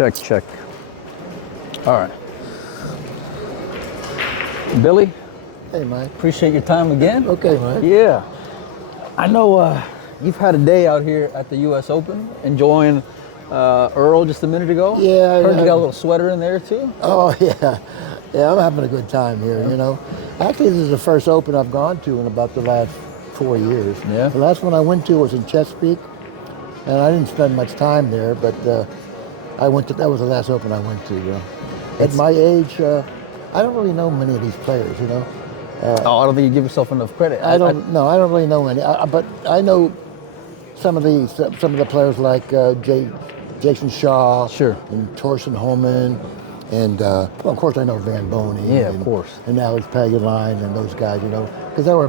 Check, check. All right. Billy, Hey, Mike. appreciate your time again. Okay, Mike. Yeah. I know you've had a day out here at the U.S. Open, enjoying Earl just a minute ago. Yeah. Heard you got a little sweater in there, too. Oh, yeah. Yeah, I'm having a good time here, you know. Actually, this is the first Open I've gone to in about the last 4 years. Yeah. The last one I went to was in Chesapeake, and I didn't spend much time there, but that was the last Open I went to. At my age, I don't really know many of these players, you know. I don't think you give yourself enough credit. I don't really know any, but I know some of the players like Jason Shaw, Sure, and Torsten Homan, and well, of course I know Van Boney. Yeah, and, of course. And Alex Pagulain and those guys, you know, because they were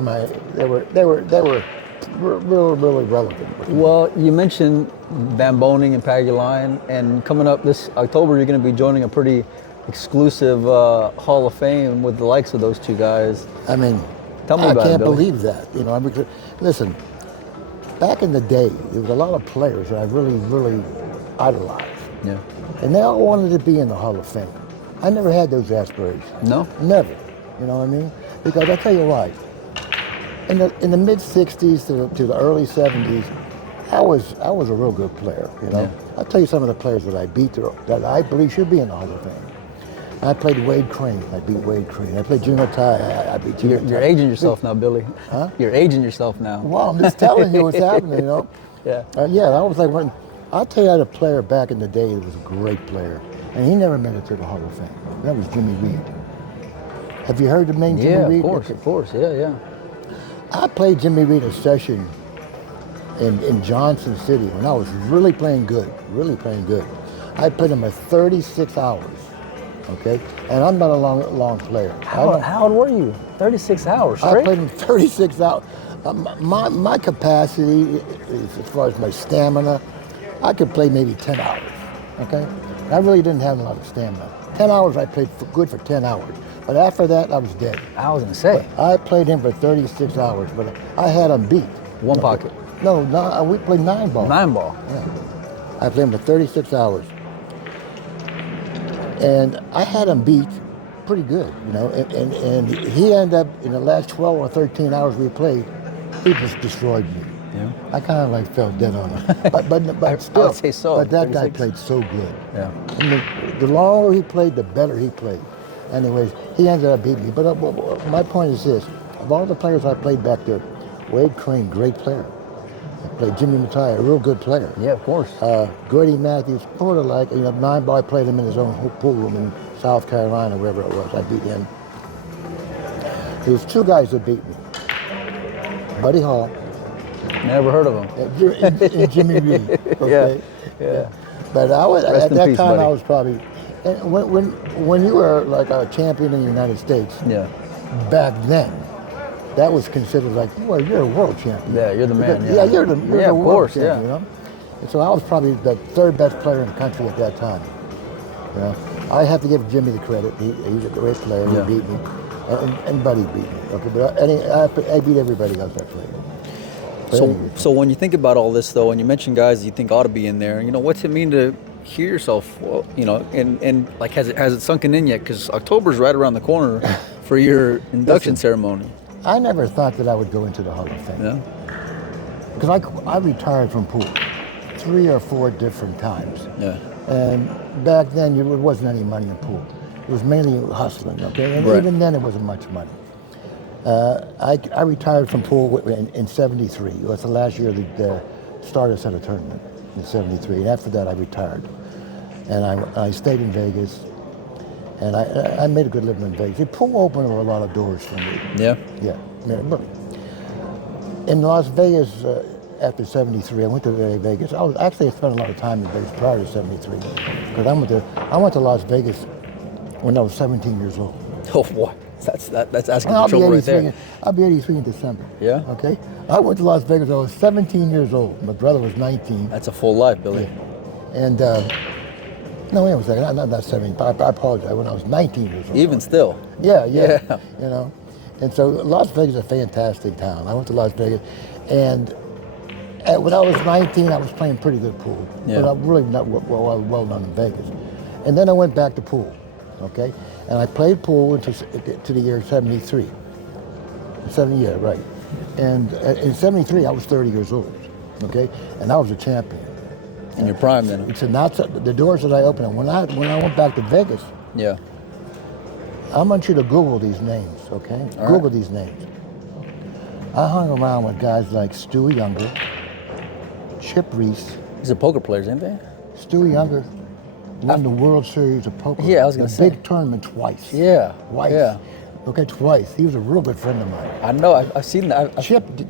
really relevant. Well, you mentioned Van Boning and Pagulain, and coming up this October, you're going to be joining a pretty exclusive Hall of Fame with the likes of those two guys. I mean, tell me about it, I can't Billy. believe that. You know, listen, back in the day, there was a lot of players that I really idolized. Yeah. And they all wanted to be in the Hall of Fame. I never had those aspirations. No? Never. You know what I mean? Because I tell you why. In the mid '60s to the early '70s, I was a real good player. You know, Yeah. I'll tell you some of the players that I beat that I believe should be in the Hall of Fame. I played Wade Crane. I beat Wade Crane. I played Junior Tai. I beat Junior Tai. You're aging yourself now, Billy. Huh? You're aging yourself now. Well, I'm just telling you what's happening. You know. Yeah. Yeah. I was like I'll tell you, I had a player back in the day that was a great player, and he never made it to the Hall of Fame. That was Jimmy Reed. Have you heard the name Jimmy Reed? Yeah, of course, yeah. I played Jimmy Reed a session in Johnson City when I was really playing good. I played him at 36 hours, okay? And I'm not a long player. How old were you? 36 hours straight? I played him 36 hours. My capacity, as far as my stamina, I could play maybe 10 hours, okay? I really didn't have a lot of stamina. 10 hours, I played good for 10 hours. But after that, I was dead. I was going to say. But I played him for 36 hours, but I had him beat. One pocket. No, we played 9-ball. 9-ball. Yeah. I played him for 36 hours. And I had him beat pretty good, you know, and he ended up, in the last 12 or 13 hours we played, he just destroyed me. Yeah. I kind of like fell dead on him. But still, I would say so. But that 36. guy played so good. Yeah. I mean, the longer he played, the better he played. Anyways, he ended up beating me. But my point is this: of all the players I played back there, Wade Crane, great player. I played Jimmy Matai, a real good player. Yeah, of course. Grady Matthews, sort of like, 9-ball. I played him in his own pool room in South Carolina, wherever it was. I beat him. There was two guys that beat me: Buddy Hall. Never heard of him. And Jimmy Reed. Okay? Yeah. But I was Rest at in that peace, time. buddy. I was probably, and when you were like a champion in the United States. Yeah. Back then, that was considered like, well, you're a world champion. Yeah, you're the man. Yeah, you're the of world course, champion. yeah. You know? And so I was probably the third best player in the country at that time. You know? I have to give Jimmy the credit. He's a great player. Yeah. He beat me, and Buddy beat me. Okay, but I beat everybody else I played. So when you think about all this, though, and you mention guys you think ought to be in there, what's it mean to hear yourself, and like, has it sunken in yet? Because October's right around the corner for your induction ceremony. I never thought that I would go into the Hall of Fame. Yeah. Because I retired from pool 3 or 4 different times. Yeah. And back then, there wasn't any money in pool. It was mainly hustling, okay? And Right. even then, it wasn't much money. I retired from pool in '73. It was the last year the Stardust had a tournament in '73. And after that, I retired. And I stayed in Vegas. And I made a good living in Vegas. The pool opened a lot of doors for me. Yeah. Yeah. I mean, look, in Las Vegas, after '73, I went to Vegas. I spent a lot of time in Vegas prior to '73. Because I went to Las Vegas when I was 17 years old. Oh, boy. That's asking And for trouble right there. I'll be 83 in December. Yeah? Okay? I went to Las Vegas when I was 17 years old. My brother was 19. That's a full life, Billy. And, no, wait a second, I'm not 17. I apologize. When I was 19 years old. Even still. Yeah. Yeah. You know? And so Las Vegas is a fantastic town. I went to Las Vegas, and When I was 19, I was playing pretty good pool, Yeah. but I'm really not well known in Vegas. And then I went back to pool, okay? And I played pool to the year 73. 70, yeah, right. And in 73, I was 30 years old, okay? And I was a champion. In your prime, then. So now the doors that I opened, and when I went back to Vegas, Yeah. I want you to Google these names, okay? All Google right. these names. I hung around with guys like Stu Younger, Chip Reese. These are poker players, ain't they? Stu Younger won the World Series of Poker. Yeah, I was gonna the say. big tournament twice. Yeah. Twice. Yeah. Okay, twice. He was a real good friend of mine. I know. I've seen that.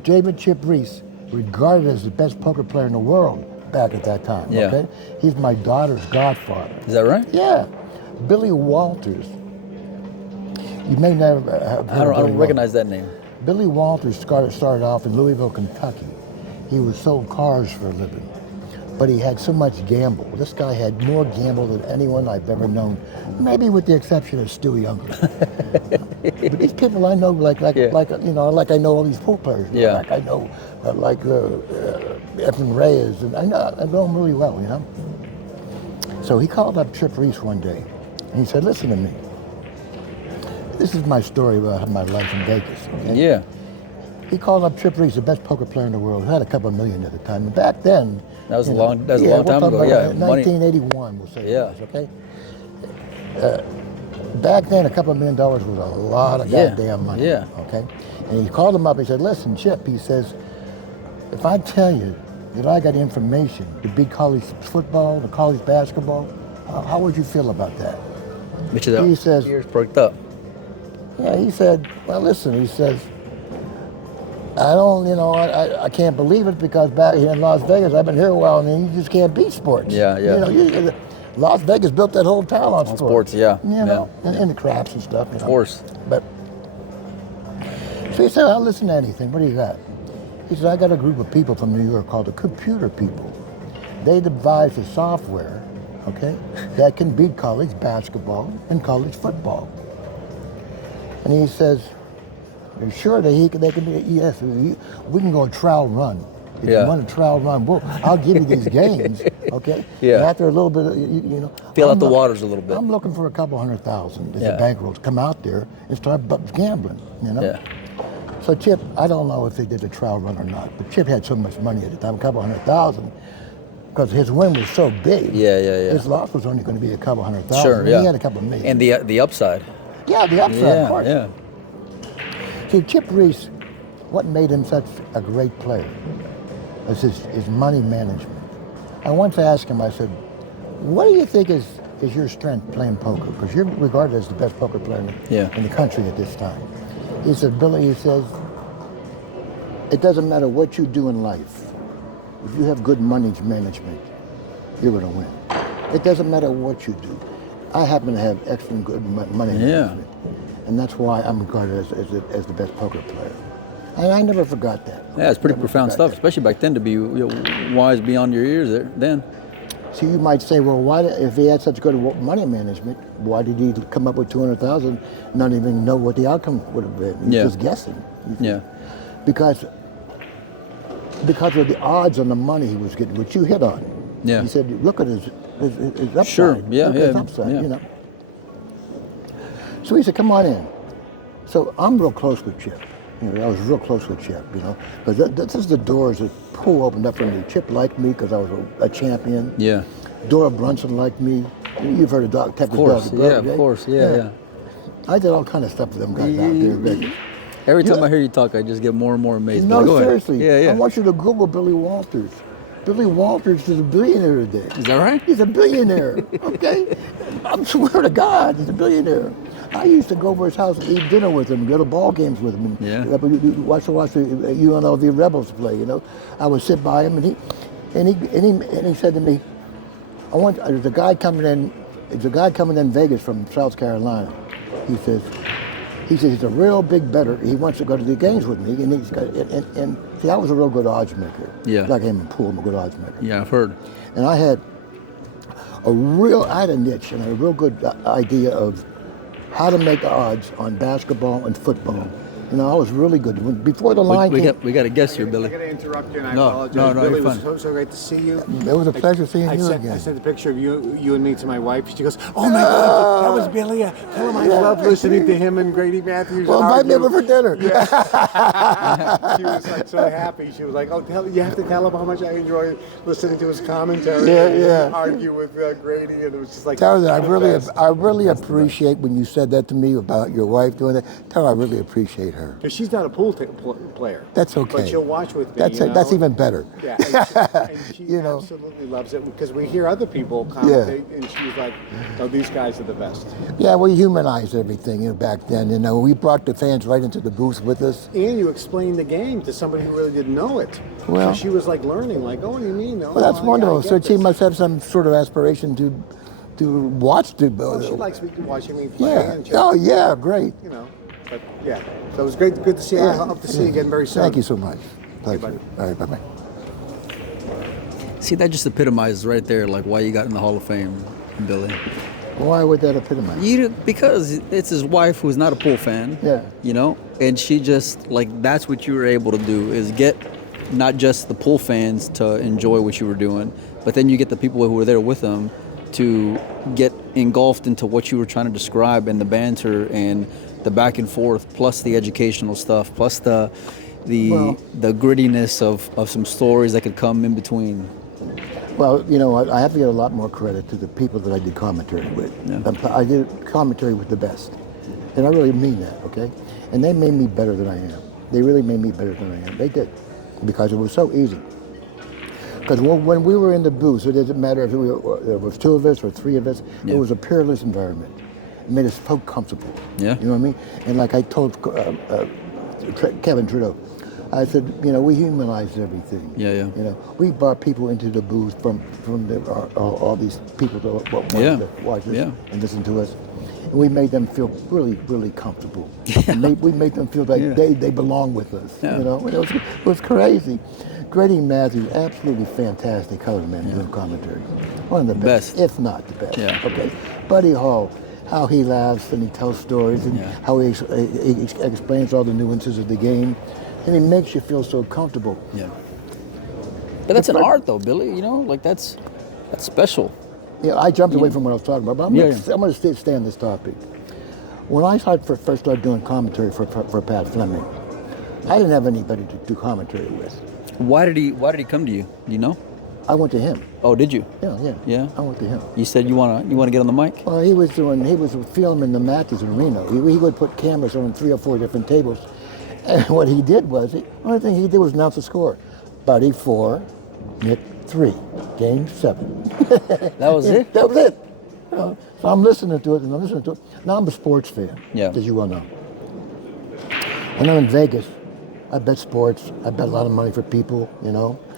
David Chip Reese, regarded as the best poker player in the world back at that time. Yeah. Okay, he's my daughter's godfather. Is that right? Yeah, Billy Walters. You may never have heard I don't of Billy recognize that name. Billy Walters started off in Louisville, Kentucky. He was sold cars for a living, but he had so much gamble. This guy had more gamble than anyone I've ever known, maybe with the exception of Stu Younger. But these people I know, like I know all these pool players. Yeah. Like I know, Evan Reyes, and I know them really well, you know. So he called up Chip Reese one day, and he said, "Listen to me. This is my story about my life in Vegas." Okay? Yeah. He called up Chip Reese, the best poker player in the world, who had a couple of million at the time. And back then, That was you a know, long. That was a yeah, long we're time talking ago. about Yeah. Money. 1981, we'll say. Yeah. It was, okay. Back then, a couple of $1 million was a lot of Yeah. goddamn money. Yeah. Okay. And he called him up. He said, "Listen, Chip," he says, "if I tell you that I got information to beat college football, to college basketball, how would you feel about that?" Which is He says- ears perked up. Yeah, he said, "Well, listen," he says, "I don't, I can't believe it because back here in Las Vegas, I've been here a while, and you just can't beat sports." Yeah, yeah. Las Vegas built that whole town on sports, yeah, You know, yeah. and the craps and stuff. Of course. But, so he said, "I'll listen to anything. What do you got?" He said, "I got a group of people from New York called the computer people. They devised a software, okay, that can beat college basketball and college football." And he says, "Are you sure that they can be?" "Yes, we can go a trial run. If Yeah. you want a trial run, I'll give you these games, okay? Yeah. And after a little bit, Feel out the waters a little bit. I'm looking for a couple $100,000 as Yeah. a bankroll to come out there and start gambling, Yeah. So Chip, I don't know if they did a trial run or not, but Chip had so much money at the time, a couple $100,000, because his win was so big. Yeah, yeah, yeah. His loss was only going to be a couple $100,000. Sure. Yeah. He had a couple million. And the upside. Yeah, the upside, Yeah. of course. Yeah. See, Chip Reese, what made him such a great player was his money management. I once asked him, I said, "What do you think is your strength playing poker? Because you're regarded as the best poker player in the country at this time." He said, "Billy," he says, "it doesn't matter what you do in life. If you have good money management, you're going to win. It doesn't matter what you do. I happen to have excellent good money management. And that's why I'm regarded as the best poker player." And I never forgot that. Yeah, it's pretty Never profound forgot stuff, especially back then to be wise beyond your years there then. that. So you might say, well, why, if he had such good money management, why did he come up with 200,000, not even know what the outcome would have been? He's just guessing. Yeah. Because of the odds on the money he was getting, which you hit on. Yeah. He said, look at his upside. Sure, yeah, Look at his yeah, upside, yeah. So he said, "Come on in." So I'm real close with Chip. I was real close with Chip, because this is the doors that pool opened up for me. Chip liked me because I was a champion. Yeah. Dora Brunson liked me. You've heard of Doc Texas Of course. Dog, Yeah, right? of course. Yeah. I did all kind of stuff with them guys out there in Vegas. Every time I hear you talk, I just get more and more amazed. No, But go ahead. seriously. Yeah, yeah. I want you to Google Billy Walters. Billy Walters is a billionaire today. Is that right? He's a billionaire, okay? I swear to God, he's a billionaire. I used to go over his house and eat dinner with him, go to ball games with him, Yeah. and watch the UNLV Rebels play. I would sit by him, and he said to me, "There's a guy coming in Vegas from South Carolina." He says he's a real big bettor. He wants to go to the games with me, and see, I was a real good odds maker. Yeah. Like him in pool, I'm a good odds maker. Yeah, I've heard. And I had a niche and a real good idea of how to make odds on basketball and football. You know, I was really good. Before the line came, We got a guest here, Billy. I gotta interrupt you, and I No, apologize. no, Billy, you're it was fine. so great to see you. it was a pleasure seeing you I again. sent a picture of you and me to my wife. She goes, "Oh my God, that was Billy. Tell him I love listening to him and Grady Matthews." Well, invite me argue." over for dinner. She was like so happy. She was like, "Oh, you have to tell him how much I enjoy listening to his commentary." Yeah. And argue with Grady, and it was just like. Tell her that the I really appreciate when you said that to me about your wife doing that. Tell her I really appreciate her. Because she's not a pool player. That's okay. But she'll watch with me. That's even better. Yeah, and she You know. absolutely loves it because we hear other people commentate, and she's like, "Oh, these guys are the best." Yeah, we humanized everything, back then. We brought the fans right into the booth with us. And you explained the game to somebody who really didn't know it. Well- so she was like learning, like, "Oh, what do you mean?" Well, that's wonderful. So she must have some sort of aspiration to watch the. She likes watching me play. Yeah. And she, Oh, yeah. Great. But yeah. So it was great. Good to see you. I hope to see you again very soon. Thank you so much. Pleasure. buddy. All right. Bye bye. See, that just epitomizes right there, like why you got in the Hall of Fame, Billy. Why would that epitomize? Because it's his wife who's not a pool fan. Yeah. And she just that's what you were able to do is get not just the pool fans to enjoy what you were doing, but then you get the people who were there with them to get engulfed into what you were trying to describe and the banter and the back and forth, plus the educational stuff, plus the grittiness of some stories that could come in between. Well, I have to give a lot more credit to the people that I did commentary with. Yeah. I did commentary with the best. And I really mean that, okay? And they made me better than I am. They really made me better than I am. They did. Because it was so easy. Because when we were in the booth, it didn't matter if there was two of us or three of us, Yeah. it was a peerless environment. It made us so comfortable. Yeah. You know what I mean? And like I told Kevin Trudeau, I said, we humanized everything. Yeah. We brought people into the booth from all these people that wanted to watch us and listen to us. And we made them feel really, really comfortable. And we made them feel like they belong with us. Yeah. And it was crazy. Grady Matthews, absolutely fantastic color man doing commentary. One of the best, if not the best. Yeah. Okay. Buddy Hall, how he laughs and he tells stories and how he explains all the nuances of the game. And it makes you feel so comfortable. Yeah. But that's an art, though, Billy. That's special. Yeah, I jumped away from what I was talking about, but I'm going to stay on this topic. When I first started doing commentary for Pat Fleming, I didn't have anybody to do commentary with. Why did he come to you? Do you know? I went to him. Oh, did you? Yeah. I went to him. You said you wanna get on the mic? Well, he was filming the matches in Reno. He would put cameras on 3 or 4 different tables. And what he did was, the only thing he did was announce the score. Buddy 4, Nick 3, game 7. That was it? That was it. So I'm listening to it, Now I'm a sports fan, as you well know. And I'm in Vegas. I bet sports. I bet a lot of money for people,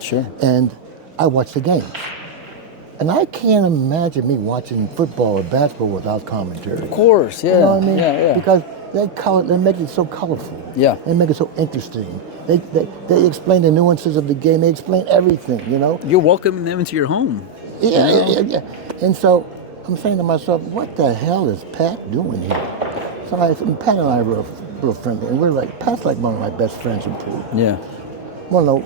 Sure. And I watch the games. And I can't imagine me watching football or basketball without commentary. Of course, yeah. You know what I mean? Yeah. Because they make it so colorful. Yeah. They make it so interesting. They explain the nuances of the game. They explain everything, You're welcoming them into your home. Yeah. And so I'm saying to myself, what the hell is Pat doing here? So Pat and I were real friendly, and Pat's like one of my best friends in pool. Yeah. One of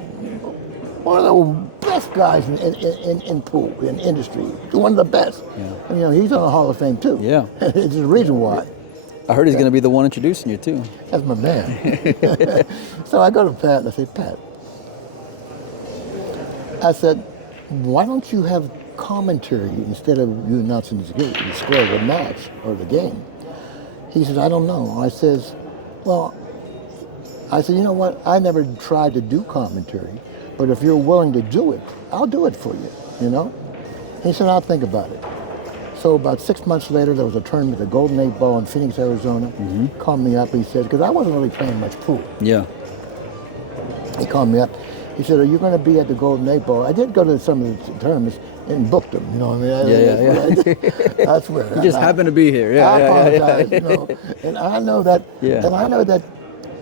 the best guys in pool, in industry. One of the best. Yeah. And, he's on the Hall of Fame too. Yeah. There's a reason why. I heard he's going to be the one introducing you too. That's my man. So I go to Pat and I say, Pat, why don't you have commentary instead of you announcing the score of the match or the game? He says, I don't know. I said, you know what? I never tried to do commentary, but if you're willing to do it, I'll do it for you, He said, I'll think about it. So about 6 months later, there was a tournament, the Golden 8 Ball in Phoenix, Arizona. He called me up, he said, because I wasn't really playing much pool. Yeah. He called me up. He said, are you going to be at the Golden 8 Ball? I did go to some of the tournaments and booked them, you know what I mean? Yeah. I swear. You just happened to be here. I apologize, And I know that,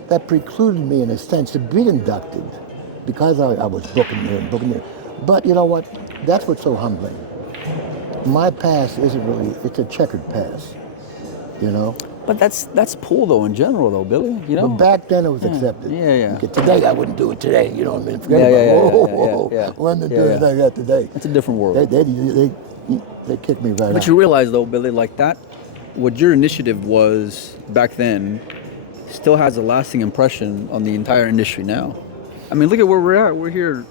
that precluded me in a sense to be inducted because I was booking here. But you know what? That's what's so humbling. My past isn't really, it's a checkered past, But that's pool though in general though, Billy. You know. But back then it was accepted. Yeah, yeah. Okay, today I wouldn't do it today. You know what I mean? Forget Yeah, about yeah, it. yeah, Whoa. yeah. When to Yeah, do yeah. it like that today. It's a different world. They kicked me right out. But you realize though, Billy, like that, what your initiative was back then, still has a lasting impression on the entire industry now. I mean, look at where we're at. We're here.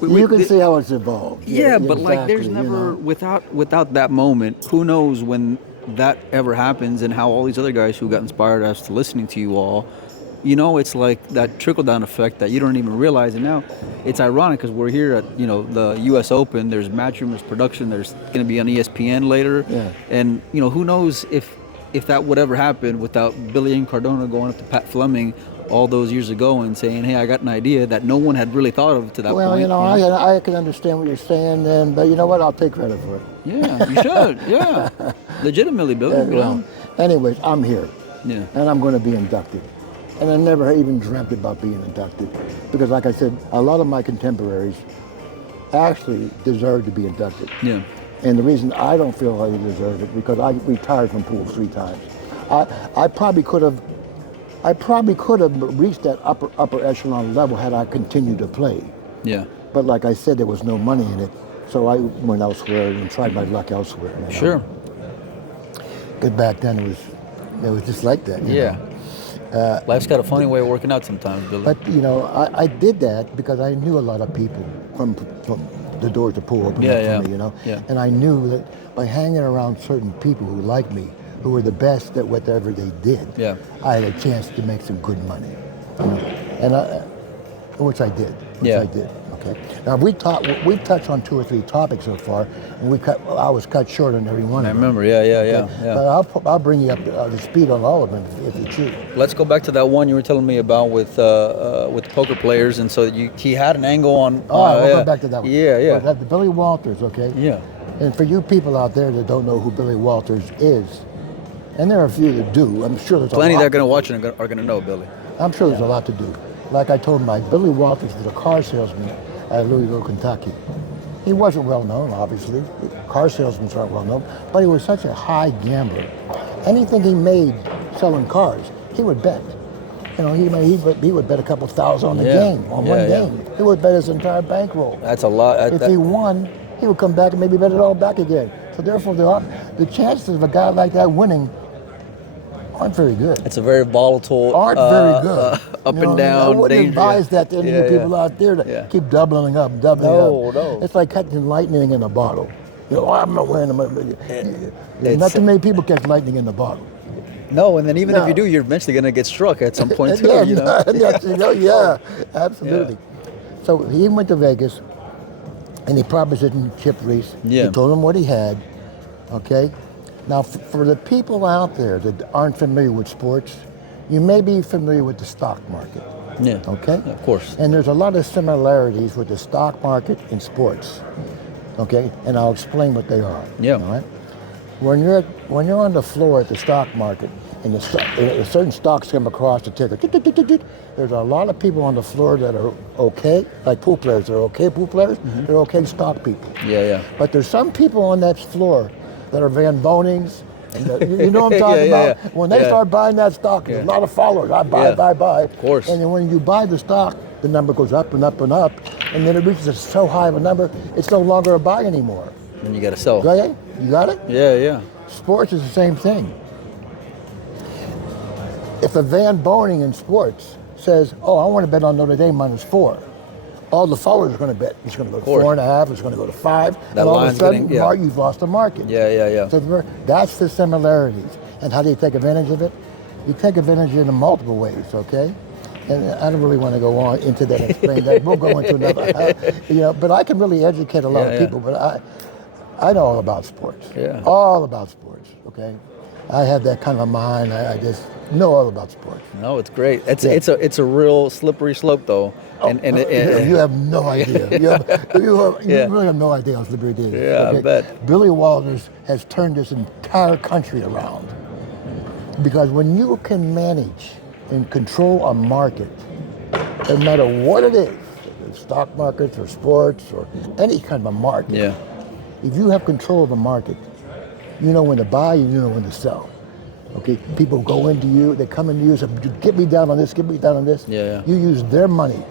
You can see how it's evolved. Yeah, but like, there's exactly, never without that moment. Who knows when that ever happens, and how all these other guys who got inspired as to listening to you all, you know, it's like that trickle down effect that you don't even realize. And now, it's ironic because we're here at the U.S. Open. There's Matchroom, there's production. There's going to be on ESPN later, and who knows if that would ever happen without Billy Incardona going up to Pat Fleming all those years ago and saying, "Hey, I got an idea that no one had really thought of to that point." Well, I can understand what you're saying, then, but you know what? I'll take credit for it. Yeah, you should. Yeah, legitimately, Billy. Anyways, I'm here. Yeah. And I'm going to be inducted. And I never even dreamt about being inducted because, like I said, a lot of my contemporaries actually deserve to be inducted. Yeah. And the reason I don't feel like I deserve it because I retired from pool 3 times. I probably could have reached that upper echelon level had I continued to play. Yeah. But like I said, there was no money in it, so I went elsewhere and tried my luck elsewhere. Sure. Because back then it was just like that. you Yeah. know. Life's got a funny way of working out sometimes, Billy. But I did that because I knew a lot of people from the doors to pool opened up for me. Yeah. And I knew that by hanging around certain people who liked me, who were the best at whatever they did, I had a chance to make some good money. And which I did. I did. Okay. Now we've touched on 2 or 3 topics so far, and I was cut short on every one of them. I remember. Yeah. But I'll bring you up to speed on all of them if you choose. Let's go back to that one you were telling me about with the poker players, and so he had an angle on. We'll go back to that one. Yeah. Well, the Billy Walters, okay? Yeah. And for you people out there that don't know who Billy Walters is, and there are a few that do, I'm sure there's Plenty a that lot. are going to watch it are going to know, Billy. I'm sure there's a lot to do. Like I told Mike, Billy Walters was a car salesman at Louisville, Kentucky. He wasn't well known, obviously. Car salesmen aren't well known, but he was such a high gambler. Anything he made selling cars, he would bet. He would bet a couple thousand on the game, on one game. He would bet his entire bankroll. That's a lot. If he won, he would come back and maybe bet it all back again. So therefore, the chances of a guy like that winning aren't very good. It's a very volatile. Aren't very good. Up and down. I wouldn't danger. advise that to any of the people out there to keep doubling up. No. It's like catching lightning in a bottle. I'm not wearing them. Not too many people catch lightning in the bottle. No, and then even if you do, you're eventually going to get struck at some point too. Absolutely. So he went to Vegas, and he propositioned Chip Reese. Yeah. He told him what he had. Okay. Now, for the people out there that aren't familiar with sports, you may be familiar with the stock market. Yeah. Okay? Yeah, of course. And there's a lot of similarities with the stock market and sports. Okay? And I'll explain what they are. Yeah. All right? When you're on the floor at the stock market and certain stocks come across the ticker, there's a lot of people on the floor that are okay, like pool players. They're okay pool players. Mm-hmm. They're okay stock people. Yeah. But there's some people on that floor that are Van Bonings. You know what I'm talking about? When they start buying that stock, there's a lot of followers. I buy. Of course. And then when you buy the stock, the number goes up and up and up, and then it reaches so high of a number, it's no longer a buy anymore. And you got to sell. Okay? You got it? Yeah. Sports is the same thing. If a Van Boning in sports says, "Oh, I want to bet on Notre Dame -4," all the followers are going to bet. It's going to go to 4.5. It's going to go to 5. That and all of a line's sudden, getting, you've lost the market. Yeah. So that's the similarities. And how do you take advantage of it? You take advantage of it in multiple ways. Okay. And I don't really want to go on into that and explain that. We'll go into another. But I can really educate a lot of people. But I know all about sports. Yeah. All about sports. Okay. I have that kind of mind. I just know all about sports. No, it's great. It's a real slippery slope though. You have no idea. You really have no idea how slippery it is. Yeah, I bet. Billy Walters has turned this entire country around. Because when you can manage and control a market, no matter what it is, stock markets or sports or any kind of a market, if you have control of a market, you know when to buy, you know when to sell. Okay, people go into you, they come into you, say, get me down on this, get me down on this. Yeah, yeah. You use their money.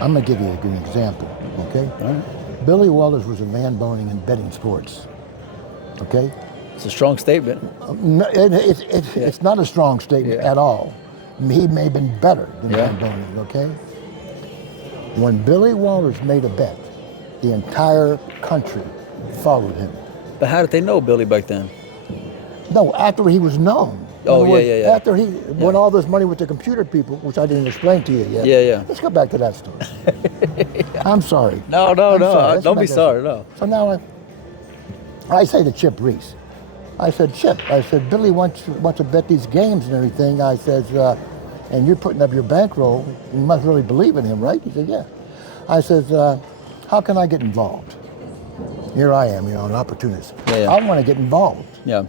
I'm gonna give you a good example, okay? All right. Billy Walters was a man boning and betting sports, okay? It's a strong statement. No, it's not a strong statement Yeah. at all. He may have been better than Yeah. man boning, okay? When Billy Walters made a bet, the entire country followed him. But how did they know Billy back then? No, after he was known. In Oh, other yeah, words, yeah, yeah. After when all this money went to computer people, which I didn't explain to you yet. Yeah, yeah. Let's go back to that story. I'm sorry. No, I'm sorry. Let's don't go be back to that sorry, story. no. So now I say to Chip Reese, I said, Chip, Billy wants to bet these games and everything. I said, and you're putting up your bankroll. You must really believe in him, right? He said, yeah. I said, how can I get involved? Here I am, an opportunist. Yeah, yeah. I want to get involved. Yeah.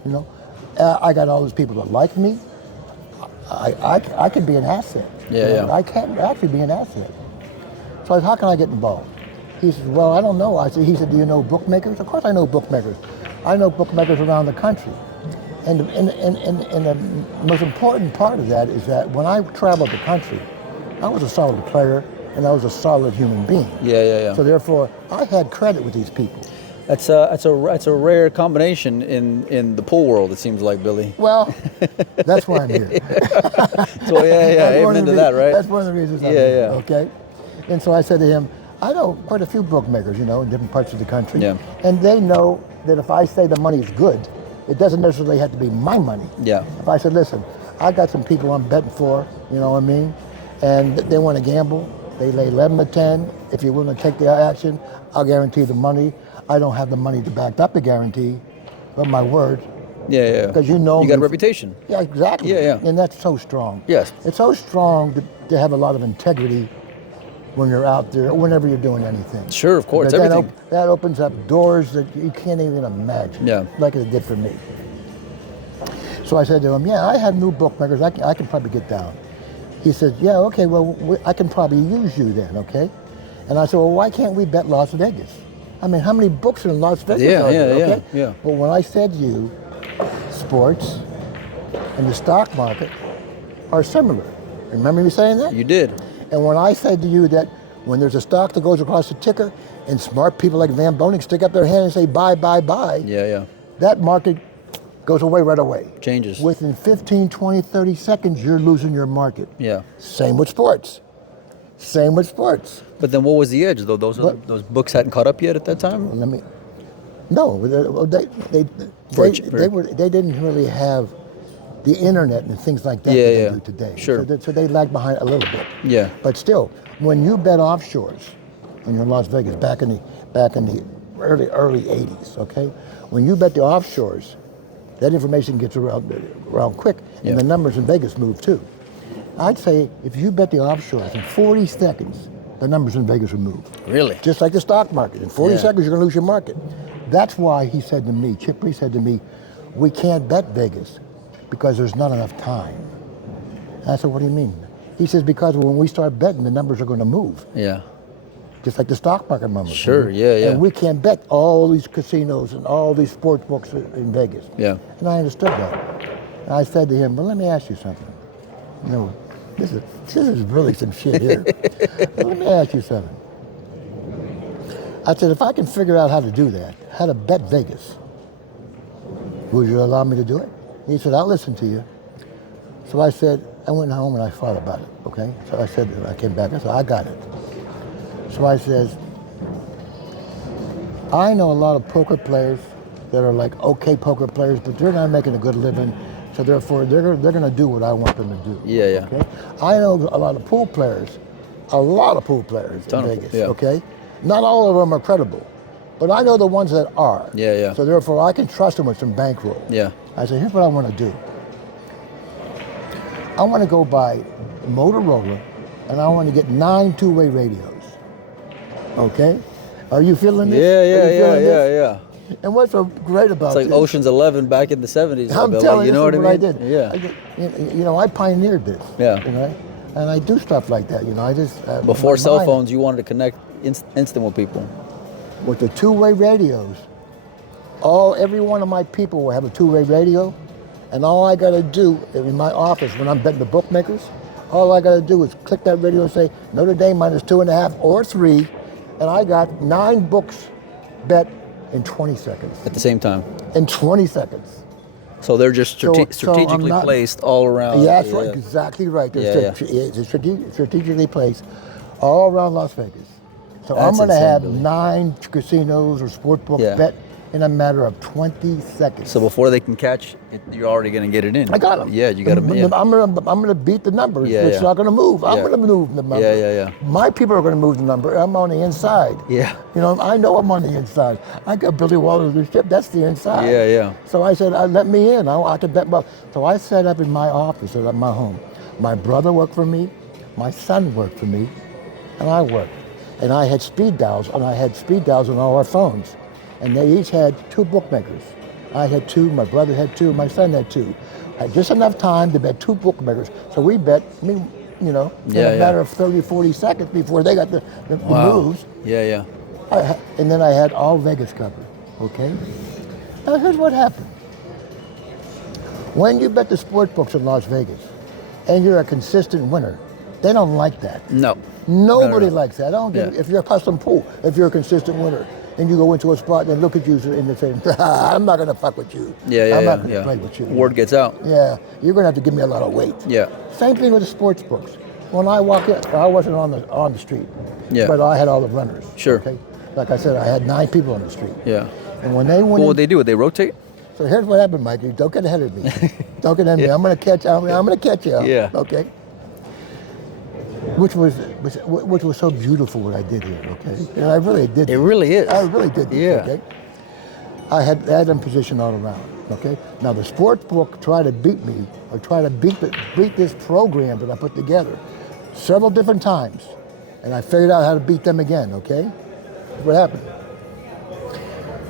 I got all these people that like me. I can be an asset. Yeah, yeah. I can actually be an asset. So I said, how can I get involved? He said, well, I don't know. He said, do you know bookmakers? Of course I know bookmakers. I know bookmakers around the country. And the most important part of that is that when I traveled the country, I was a solid player and I was a solid human being. Yeah. So therefore, I had credit with these people. That's a rare combination in the pool world. It seems like, Billy. Well, that's why I'm here. So amen to that, right? That's one of the reasons I'm here, okay? And so I said to him, I know quite a few bookmakers, in different parts of the country. Yeah. And they know that if I say the money is good, it doesn't necessarily have to be my money. Yeah. If I said, listen, I got some people I'm betting for, you know what I mean? And they want to gamble. They lay 11 to 10. If you're willing to take the action, I'll guarantee the money. I don't have the money to back up the guarantee, but my word. Yeah. Because you got a reputation. Yeah, exactly. Yeah. And that's so strong. Yes. It's so strong to have a lot of integrity when you're out there, whenever you're doing anything. Sure, of course, Because everything. that opens up doors that you can't even imagine. Yeah. Like it did for me. So I said to him, yeah, I have new bookmakers. I can probably get down. He said, yeah, okay, well, I can probably use you then, okay? And I said, well, why can't we bet Las Vegas? I mean, how many books are in Las Vegas? Yeah. But when I said to you, sports and the stock market are similar. Remember me saying that? You did. And when I said to you that when there's a stock that goes across the ticker and smart people like Van Boning stick up their hand and say buy, buy, buy, Yeah. that market goes away right away. Changes. Within 15, 20, 30 seconds, you're losing your market. Yeah. Same with sports. But then what was the edge, though? Those books hadn't caught up yet at that time? They didn't really have the internet and things like that that they do today. Sure. So they lag behind a little bit. Yeah. But still, when you bet offshores, when you're in Las Vegas back in the early 80s, okay, when you bet the offshores, that information gets around quick, and the numbers in Vegas move too. I'd say if you bet the offshores in 40 seconds, the numbers in Vegas will move. Really? Just like the stock market. In 40 seconds, you're going to lose your market. That's why he said to me, Chip Reese said to me, we can't bet Vegas because there's not enough time. And I said, what do you mean? He says, because when we start betting, the numbers are going to move. Yeah. Just like the stock market numbers. Sure, yeah. And we can't bet all these casinos and all these sports books in Vegas. Yeah. And I understood that. And I said to him, well, let me ask you something. This is really some shit here. Let me ask you something. I said, if I can figure out how to do that, how to bet Vegas, would you allow me to do it? He said, I'll listen to you. So I said, I went home and I thought about it, okay? So I came back, I said, I got it. So I says, I know a lot of poker players that are like okay poker players, but they're not making a good living. So therefore, they're going to do what I want them to do. Yeah. Okay? I know a lot of pool players in Vegas. Okay, not all of them are credible, but I know the ones that are. Yeah. So therefore, I can trust them with some bankroll. Yeah. I said, here's what I want to do. I want to go buy Motorola, and I want to get 9 two-way radios. Okay, are you feeling this? Yeah. And what's so great about It's like this, Ocean's 11 back in the 70s. I'm Billy, telling you know what what I mean? did. Yeah. I pioneered this. Yeah. And I do stuff like that. I just Before my cell mind- phones, you wanted to connect instant with people. with the two-way radios. Every one of my people will have a two-way radio, and all I got to do in my office when I'm betting the bookmakers, all I got to do is click that radio and say Notre Dame minus 2.5 or 3, and I got 9 books bet in 20 seconds. At the same time. In 20 seconds. So they're just So strategically placed all around. Yeah, that's right. Exactly right. They're strategically placed all around Las Vegas. So That's I'm going to insane, have Billy. 9 casinos or sport books bet in a matter of 20 seconds. So before they can catch it, you're already going to get it in. I got them. Yeah, you got them. Yeah. I'm gonna beat the numbers. Yeah, It's yeah. not gonna move. I'm Yeah. gonna move the number. Yeah. My people are gonna move the number. I'm on the inside. Yeah. You know, I know I'm on the inside. I got Billy Walters' ship. That's the inside. Yeah. So I said, let me in. I can bet. So I set up in my office at my home. My brother worked for me. My son worked for me, and I worked. And I had speed dials, on all our phones. And they each had 2 bookmakers. I had 2, my brother had 2, my son had 2. I had just enough time to bet 2 bookmakers. So we bet, in a matter of 30, 40 seconds before they got the moves. Yeah. And then I had all Vegas covered, okay? Now here's what happened. When you bet the sport books in Las Vegas and you're a consistent winner, they don't like that. No. Nobody likes that. I don't give Yeah. if you're a custom pool, if you're a consistent winner, and you go into a spot and they look at you and they say, I'm not gonna fuck with you. I'm not gonna play with you. Word gets out. Yeah, you're gonna have to give me a lot of weight. Yeah. Same thing with the sports books. When I walk in, I wasn't on the street. Yeah. But I had all the runners. Sure. Okay. Like I said, I had 9 people on the street. Yeah. And when they went What would they do? Would they rotate? so here's what happened, Mikey. Don't get ahead of me. Don't get ahead of me. I'm gonna catch you. Yeah. Okay. Which was so beautiful what I did here, okay? And I really did. It really is. I really did. Yeah. Okay. I had them positioned all around. Okay. Now the sports book tried to beat me, or try to beat this program that I put together, several different times, and I figured out how to beat them again. Okay. What happened?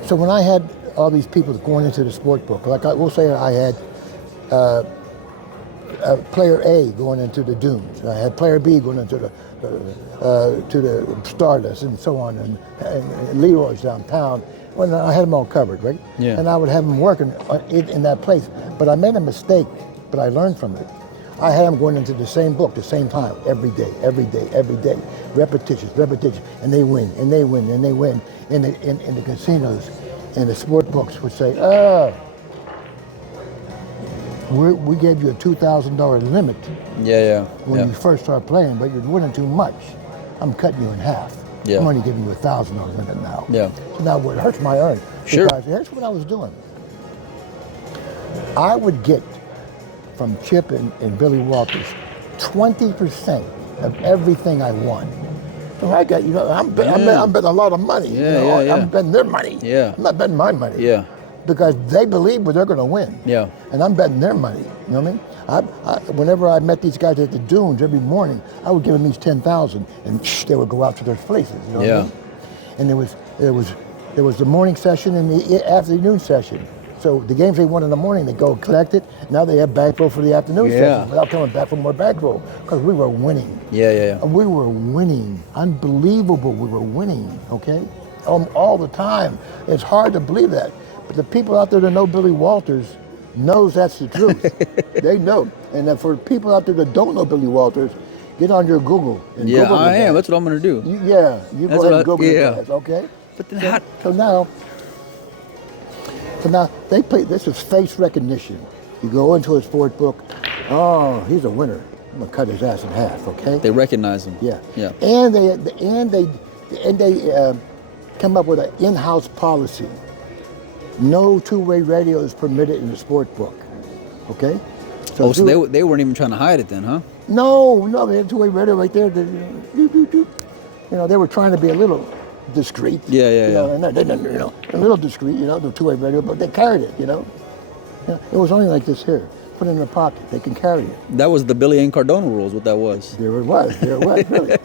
So when I had all these people going into the sport book, like we'll say I had. Player A going into the Dunes. I had Player B going into the Stardust and so on, and Leroy's downtown. Well, I had them all covered, right? Yeah. And I would have them working in that place. But I made a mistake, but I learned from it. I had them going into the same book, the same time, every day, repetitions, and they win, and they win, and they win. In the casinos, and the sport books would say, we gave you a $2,000 limit Yeah. when you first start playing, but you're winning too much. I'm cutting you in half. Yeah. I'm only giving you a $1,000 limit now. Yeah. So now it hurts my earn. Sure. Because here's what I was doing. I would get from Chip and Billy Walters 20% of everything I won. So I got, I'm betting a lot of money. Yeah. I'm betting their money. Yeah. I'm not betting my money. Yeah. Because they believe they're going to win. Yeah. And I'm betting their money. You know what I mean? Whenever I met these guys at the Dunes every morning, I would give them each $10,000, and they would go out to their places. You know what I mean? And there was the morning session and the afternoon session. So the games they won in the morning, they go collect it. Now they have bankroll for the afternoon session without coming back for more bankroll because we were winning. Yeah. We were winning. Unbelievable. We were winning. Okay, all the time. It's hard to believe that. But the people out there that know Billy Walters knows that's the truth. They know. And then for people out there that don't know Billy Walters, get on your Google. And Google I am. guys. That's what I'm going to do. You go ahead and Google the guys, okay? But then So now they play. This is face recognition. You go into a sport book. Oh, he's a winner. I'm gonna cut his ass in half. Okay. They recognize them. Yeah. Yeah. And they come up with an in-house policy. No two-way radio is permitted in the sport book. Okay? So they weren't even trying to hide it then, huh? No, they had two-way radio right there. They were trying to be a little discreet. Yeah. And a little discreet, the two-way radio, but they carried it, It was only like this here. Put it in their pocket. They can carry it. That was the Billy Incardona rules, what that was. There it was, really.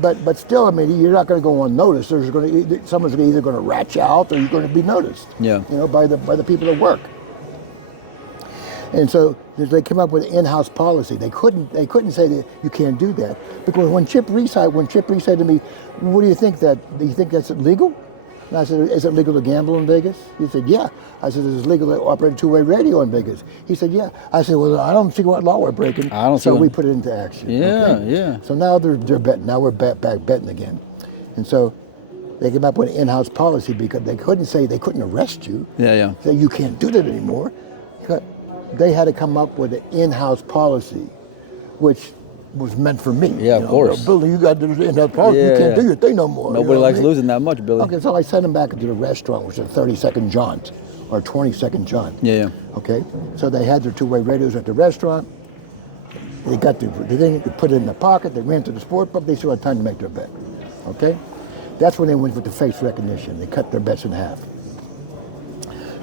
But still, I mean, you're not going to go unnoticed. Someone's either going to rat you out or you're going to be noticed. Yeah. By the people at work. And so they came up with an in-house policy. They couldn't say that you can't do that because when Chip Reese said to me, "What do you think that? Do you think that's illegal?" And I said, is it legal to gamble in Vegas? He said, yeah. I said, is it legal to operate a two-way radio in Vegas? He said, yeah. I said, well, I don't see what law we're breaking. I don't see so what- we put it into action. Yeah, okay? yeah. So now they're betting. Now we're back betting again. And so they came up with an in-house policy because they couldn't say they couldn't arrest you. Yeah, yeah. Say you can't do that anymore. They had to come up with an in-house policy, which was meant for me. Yeah, of course. Billy, you got to do the in-house policy. Yeah, you can't yeah. do your thing no more. Nobody you know what likes I mean? losing that much, Billy. Okay, so I sent them back into the restaurant, which is a 30-second jaunt or 20-second jaunt. Yeah, yeah. Okay, so they had their two-way radios at the restaurant. They got the thing, they put it in their pocket. They ran to the sport book. They still had time to make their bet. Okay, that's when they went with the face recognition. They cut their bets in half.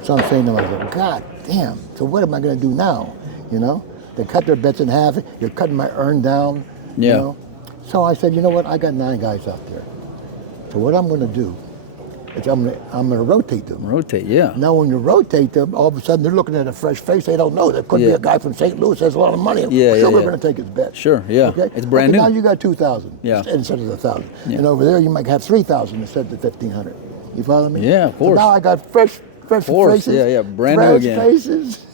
So I'm saying to myself, God damn. So what am I going to do now? You know, they cut their bets in half. You're cutting my earn down. Yeah. You know? So I said, you know what? I got 9 guys out there. So what I'm going to do is I'm going to rotate them. Rotate, yeah. Now, when you rotate them, all of a sudden they're looking at a fresh face. They don't know. There could be Yeah. a guy from St. Louis that has a lot of money. Yeah, sure, yeah, we're yeah. going to take his bet. Sure, yeah. Okay? It's brand Okay, new. Now you got 2,000 Yeah. instead of 1,000. Yeah. And over there you might have 3,000 instead of 1,500. You follow me? Yeah, of course. So now I got fresh course, faces. yeah, yeah, brand new fresh again. faces.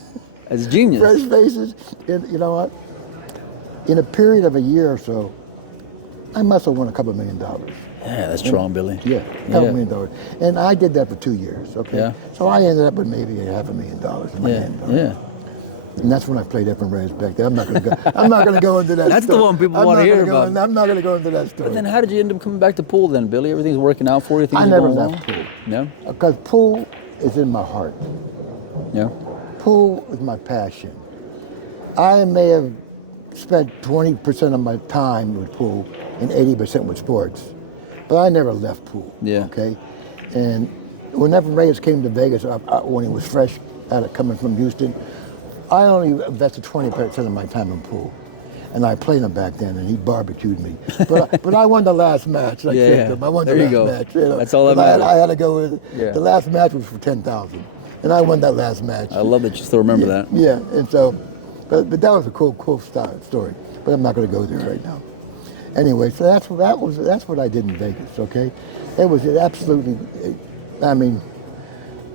That's genius. Fresh faces. And you know what? In a period of a year or so, I must have won a couple $1 million. Yeah, that's strong, Billy. Yeah, $2 million. And I did that for 2 years, okay? Yeah. So I ended up with maybe $500,000 in my Yeah, hand. yeah. And that's when I played different rays back then. I'm not going to go. I'm not going to go into that. That's the story. one people I'm wanna not hear gonna go about. in- I'm not going to go into that story. But then how did you end up coming back to pool then, Billy? Everything's working out for you? Things I are never going left well? pool. No? Because pool is in my heart. Yeah. Pool is my passion. I may have spent 20% of my time with pool and 80% with sports, but I never left pool. Yeah. Okay. And whenever Reyes came to Vegas, when he was fresh coming from Houston, I only invested 20% of my time in pool. And I played him back then, and he barbecued me. But I won the last match. Like Yeah, I won there the you last go. match. You know. That's all that I had- matters. I had to go with it. Yeah. The last match was for 10,000, and I won that last match. I love that you still remember that. Yeah, and so, but that was a cool story. But I'm not going to go there right now. Anyway, so that's what I did in Vegas. Okay, it was absolutely.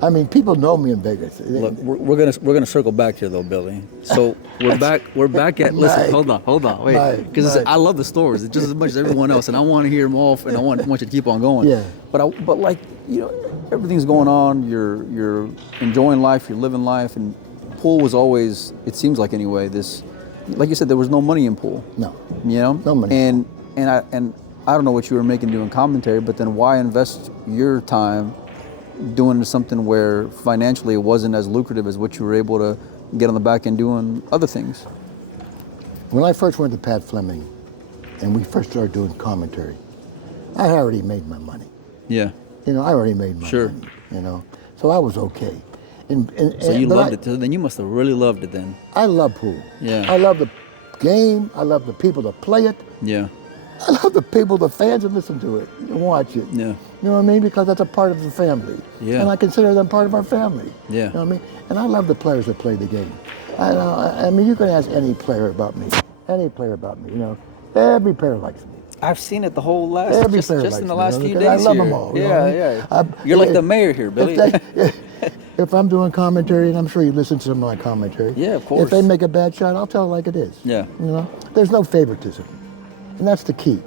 I mean, people know me in Vegas. Look, we're gonna circle back here though, Billy. So we're back at. Listen, hold on, wait, Right, because right. I love the stories just as much as everyone else, and I want to hear them off, and I want you to keep on going. Yeah. But like everything's going on. You're enjoying life. You're living life, and pool was always. It seems like anyway. This, like you said, there was no money in pool. No. You know. No money. And I don't know what you were making doing commentary, but then why invest your time doing something where financially it wasn't as lucrative as what you were able to get on the back end doing other things? When I first went to Pat Fleming, and we first started doing commentary, I had already made my money. Yeah. I already made my Sure. money. So I was okay. So you but loved it. So then you must have really loved it then. I love pool. Yeah. I love the game. I love the people that play it. Yeah. I love the people, the fans that listen to it and watch it. Yeah. You know what I mean? Because that's a part of the family. Yeah. And I consider them part of our family. Yeah. You know what I mean? And I love the players that play the game. I mean, you can ask any player about me. Any player about me. Every player likes me. I've seen it the whole last Every just player in likes the me, last few because days I love here. them all. You know Yeah, what I mean? yeah. You're like the mayor here, Billy. If I'm doing commentary, and I'm sure you listen to some of my commentary. Yeah, of course. If they make a bad shot, I'll tell it like it is. Yeah. There's no favoritism, and that's the key.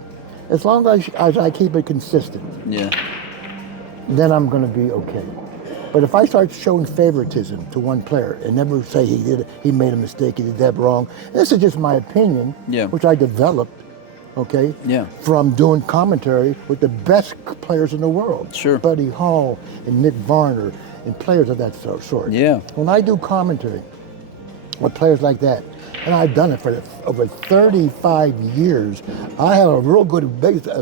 As long as I keep it consistent, Yeah. then I'm going to be okay. But if I start showing favoritism to one player and never say he made a mistake, he did that wrong, this is just my opinion, Yeah. which I developed, okay, Yeah. from doing commentary with the best players in the world. Sure. Buddy Hall and Nick Varner and players of that sort. Yeah. When I do commentary with players like that, and I've done it for over 35 years, I have a real good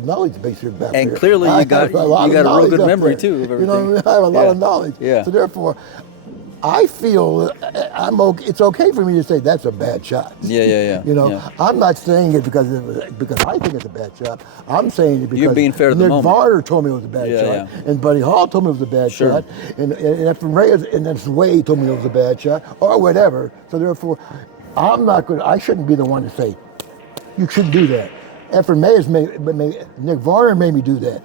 knowledge base here back And there. clearly I you got have a lot of a real knowledge good up memory there. too of You know what I mean? everything. I have a lot Yeah. of knowledge. Yeah. So therefore, I feel it's okay for me to say that's a bad shot. Yeah, yeah, yeah. Yeah. I'm not saying it because I think it's a bad shot. I'm saying it because You're being fair to the Nick moment. Varner told me it was a bad Yeah, shot, yeah. and Buddy Hall told me it was a bad Sure. shot, and Efren Reyes and then Sway told me it was a bad shot, or whatever. So therefore, I shouldn't be the one to say you shouldn't do that. Efren Reyes Nick Varner made me do that.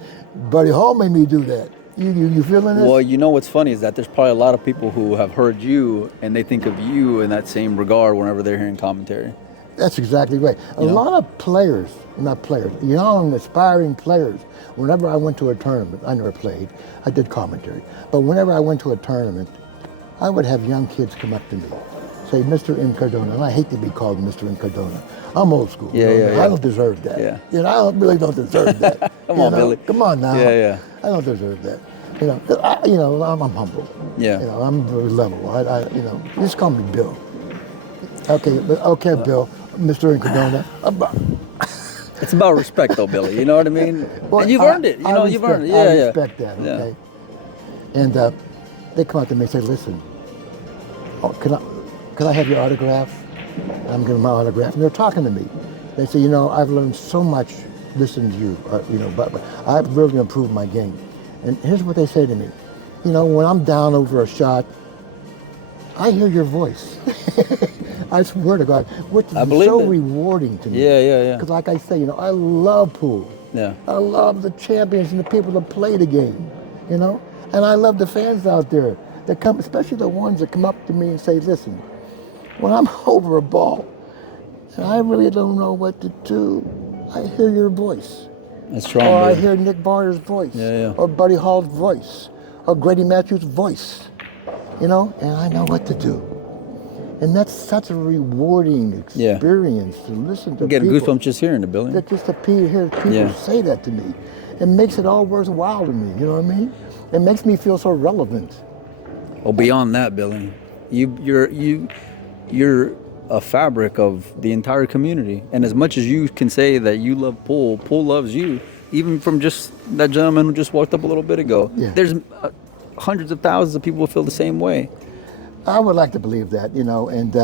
Buddy Hall made me do that. You feeling this? Well, you know what's funny is that there's probably a lot of people who have heard you and they think of you in that same regard whenever they're hearing commentary. That's exactly right. A lot of players, not players, young, aspiring players, whenever I went to a tournament, I never played, I did commentary, but whenever I went to a tournament, I would have young kids come up to me, say, Mr. Incardona, and I hate to be called Mr. Incardona. I'm old school. Yeah, you know? yeah. I don't deserve that. Yeah. You know, really don't deserve that. Come on, Billy. Come on now. Yeah. I don't deserve that. I'm humble. Yeah. I'm very level. Just call me Bill. Okay, Bill, Mr. Incardona. It's about respect, though, Billy. You know what I mean? Well, and you've earned it. You've earned it. I respect that, okay? Yeah. And they come up to me and say, listen, can I have your autograph? I'm giving my autograph. And they're talking to me. They say, I've learned so much listening to you, but I've really improved my game. And here's what they say to me. When I'm down over a shot, I hear your voice. I swear to God, which is so rewarding to me. Yeah. Because like I say, I love pool. Yeah. I love the champions and the people that play the game, And I love the fans out there that come, especially the ones that come up to me and say, listen, when I'm over a ball and I really don't know what to do, I hear your voice. That's strong, Or I dude. hear Nick Barner's voice. Yeah. Or Buddy Hall's voice. Or Grady Matthews' voice. And I know what to do. And that's such a rewarding experience to listen to I'm getting people. goosebumps just hearing it, Billy. That just to hear people say that to me. It makes it all worthwhile to me, you know what I mean? It makes me feel so relevant. Well, beyond that, Billy, you're a fabric of the entire community. And as much as you can say that you love pool, pool loves you. Even from just that gentleman who just walked up a little bit ago. Yeah. There's hundreds of thousands of people who feel the same way. I would like to believe that, and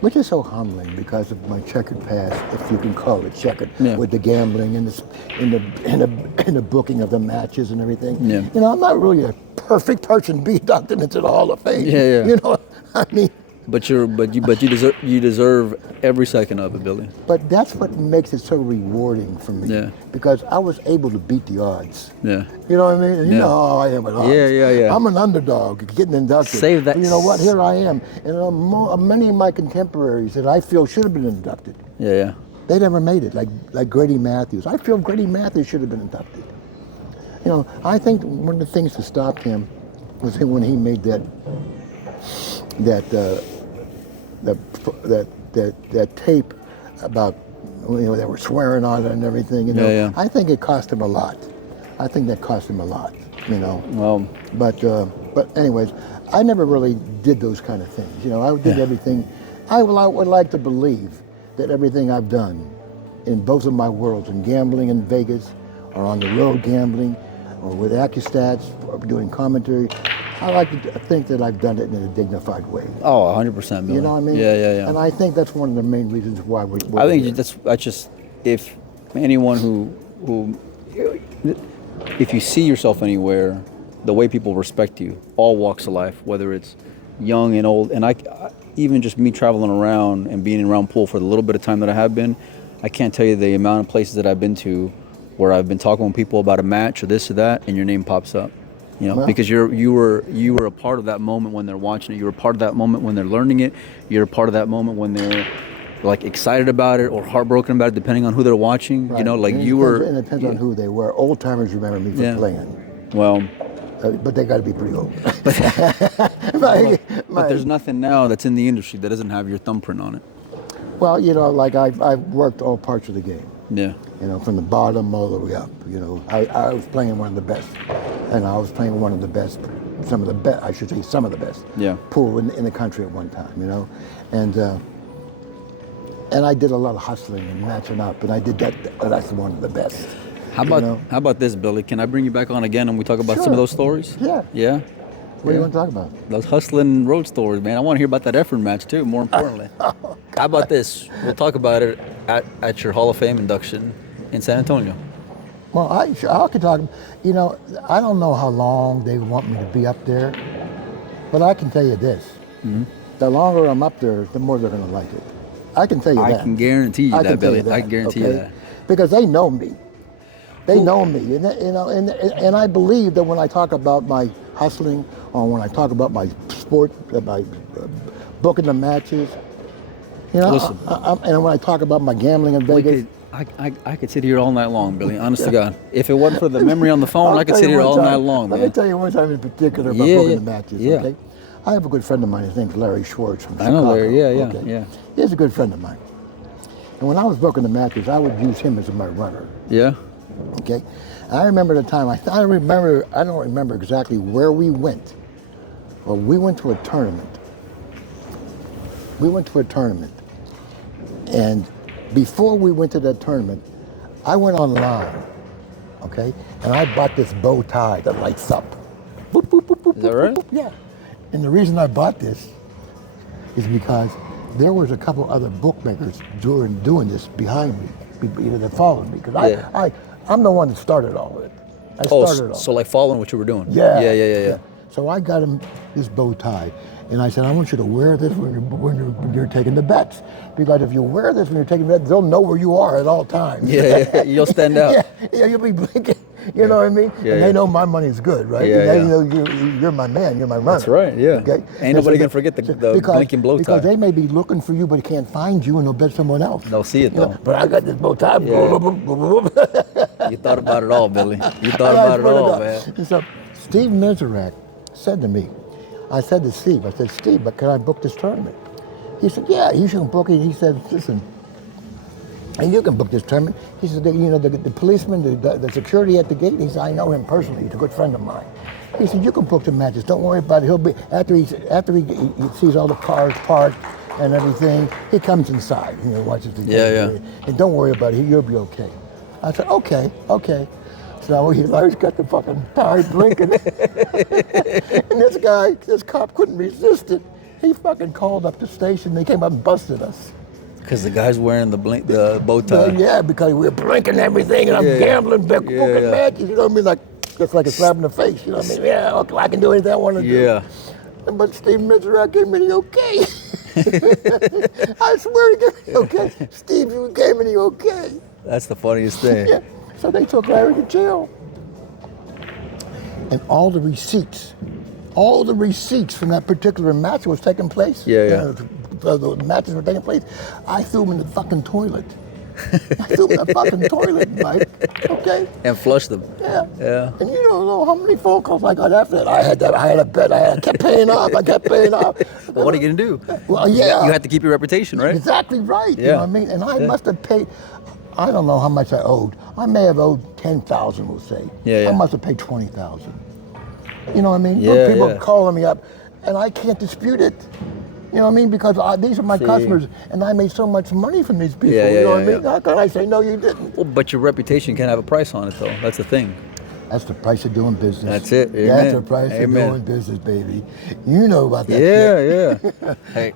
which is so humbling because of my checkered past, if you can call it checkered, with the gambling and the booking of the matches and everything. Yeah. I'm not really a perfect person to be inducted into the Hall of Fame. Yeah. I mean. But you deserve every second of it, Billy. But that's what makes it so rewarding for me. Yeah. Because I was able to beat the odds. Yeah. You know what I mean? And you know how I am with odds. Yeah. I'm an underdog getting inducted. Save that. But you know what? Here I am. And many of my contemporaries that I feel should have been inducted. Yeah. They never made it, like Grady Matthews. I feel Grady Matthews should have been inducted. I think one of the things that stopped him was when he made that tape about they were swearing on it and everything. I think it cost him a lot. I think that cost him a lot. Well, but anyways, I never really did those kind of things. I did everything. I would like to believe that everything I've done in both of my worlds, in gambling in Vegas, or on the road gambling, or with Accustats, or doing commentary, I like to think that I've done it in a dignified way. Oh, 100%, Billy. You know what I mean? Yeah. And I think that's one of the main reasons why we're I think here. that's just, if anyone who if you see yourself anywhere, the way people respect you, all walks of life, whether it's young and old, and I even just me traveling around and being around pool for the little bit of time that I have been, I can't tell you the amount of places that I've been to where I've been talking with people about a match or this or that, and your name pops up. Because you were a part of that moment when they're watching it. You were a part of that moment when they're learning it. You're a part of that moment when they're excited about it or heartbroken about it, depending on who they're watching. Right. You were. And it depends on who they were. Old timers remember me for playing. Well, but they got to be pretty old. but there's nothing now that's in the industry that doesn't have your thumbprint on it. Well, I've worked all parts of the game. Yeah. From the bottom all the way up. I was playing one of the best, and I was playing one of the best, some of the best. Yeah. Pool in the country at one time. And I did a lot of hustling and matching up, and I did that. That's one of the best. How about this, Billy? Can I bring you back on again and we talk about some of those stories? Yeah. Yeah. What do you want to talk about? Those hustling road stories, man. I want to hear about that effort match too. More importantly, how about this? We'll talk about it at your Hall of Fame induction in San Antonio. Well, I could talk. I don't know how long they want me to be up there, but I can tell you this: the longer I'm up there, the more they're going to like it. I can tell you that. I can guarantee you that, Billy. I can guarantee you that. Because they know me. They know me, and and I believe that when I talk about my hustling, or when I talk about my sport, my booking the matches, Listen. and when I talk about my gambling in Vegas. I could sit here all night long, Billy. Honest to God, if it wasn't for the memory on the phone, I could sit here all night long, Let man. me tell you one time in particular about booking the matches. Yeah. Okay, I have a good friend of mine. His name's Larry Schwartz from Chicago. I know Larry. Yeah, yeah, okay? yeah. He's a good friend of mine. And when I was booking the matches, I would use him as my runner. Yeah. Okay, I remember the time. I don't remember exactly where we went, but we went to a tournament. And before we went to that tournament, I went online, okay, and I bought this bow tie that lights up. Boop, boop, boop, boop, Is that boop, right? boop, yeah. And the reason I bought this is because there was a couple other bookmakers doing this behind me, that followed me, because I'm the one that started all of it. I started all. So like following what you were doing. Yeah. Yeah. So I got him this bow tie, and I said, I want you to wear this when you're taking the bets, because if you wear this when you're taking the bets, they'll know where you are at all times. Yeah. You'll stand out. yeah, you'll be blinking. You know what I mean? Yeah, and they know my money's good, right? Yeah, They yeah. know you're my man, you're my runner. That's right. Yeah. Okay? Ain't nobody gonna forget the blinking blow tie. Because they may be looking for you, but they can't find you, and they'll bet someone else. They'll see it You know, though. but I got this bow tie. Yeah. You thought about it all, Billy. You thought about it all, man. And so Steve Miserak said to me, I said to Steve, Steve, but can I book this tournament? He said, yeah, you should book it. He said, listen, and you can book this tournament. He said, the policeman, the security at the gate, he said, I know him personally. He's a good friend of mine. He said, you can book the matches. Don't worry about it. He'll be, after he sees all the cars parked and everything, he comes inside, watches the game. Yeah. And don't worry about it. You'll be okay. I said, okay. So Larry's got the fucking tie blinking. And this cop couldn't resist it. He fucking called up the station. They came up and busted us. Because the guy's wearing the bow tie. Well, yeah, because we were blinking everything, and I'm gambling, booking matches. You know what I mean? Like just like a slap in the face. You know what I mean? Yeah, okay, I can do anything I want to do. Yeah. But Steve Miserak gave me the okay. I swear he gave me the okay. Steve, you gave me the okay. That's the funniest thing. Yeah. So they took Larry to jail. And all the receipts from that particular match was taking place. The matches were taking place. I threw them in the fucking toilet. Mike. Okay? And flush them. Yeah. And you don't know how many phone calls I got after that. I had a bet. I kept paying off. But what are you going to do? Well, yeah. You have to keep your reputation, right? Exactly right. Yeah. You know what I mean? And I must have paid, I don't know how much I owed. I may have owed 10,000, we'll say. Yeah. I must have paid 20,000. You know what I mean? Yeah, People calling me up, and I can't dispute it. You know what I mean? Because these are my customers, and I made so much money from these people. You know what I mean? How can I say, no, you didn't? Well, but your reputation can have a price on it, though. That's the thing. That's the price of doing business. That's it. Amen. That's the price of doing business, baby. You know about that shit. Yeah. Hey,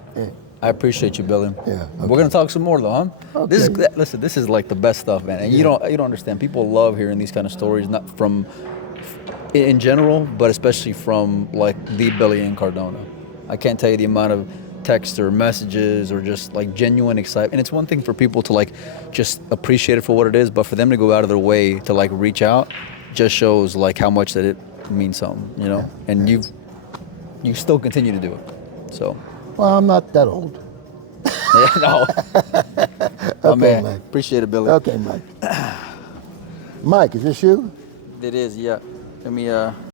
I appreciate you, Billy. Yeah. Okay. We're gonna talk some more, though, huh? Okay. This is like the best stuff, man. And you don't understand. People love hearing these kind of stories, not from in general, but especially from like the Billy Incardona. I can't tell you the amount of texts or messages or just like genuine excitement. And it's one thing for people to like just appreciate it for what it is, but for them to go out of their way to like reach out just shows like how much that it means something, And you still continue to do it. So. Well, I'm not that old. Yeah, no. Okay, man. Mike. Appreciate it, Billy. Okay, Mike. Mike, is this you? It is, yeah. Let me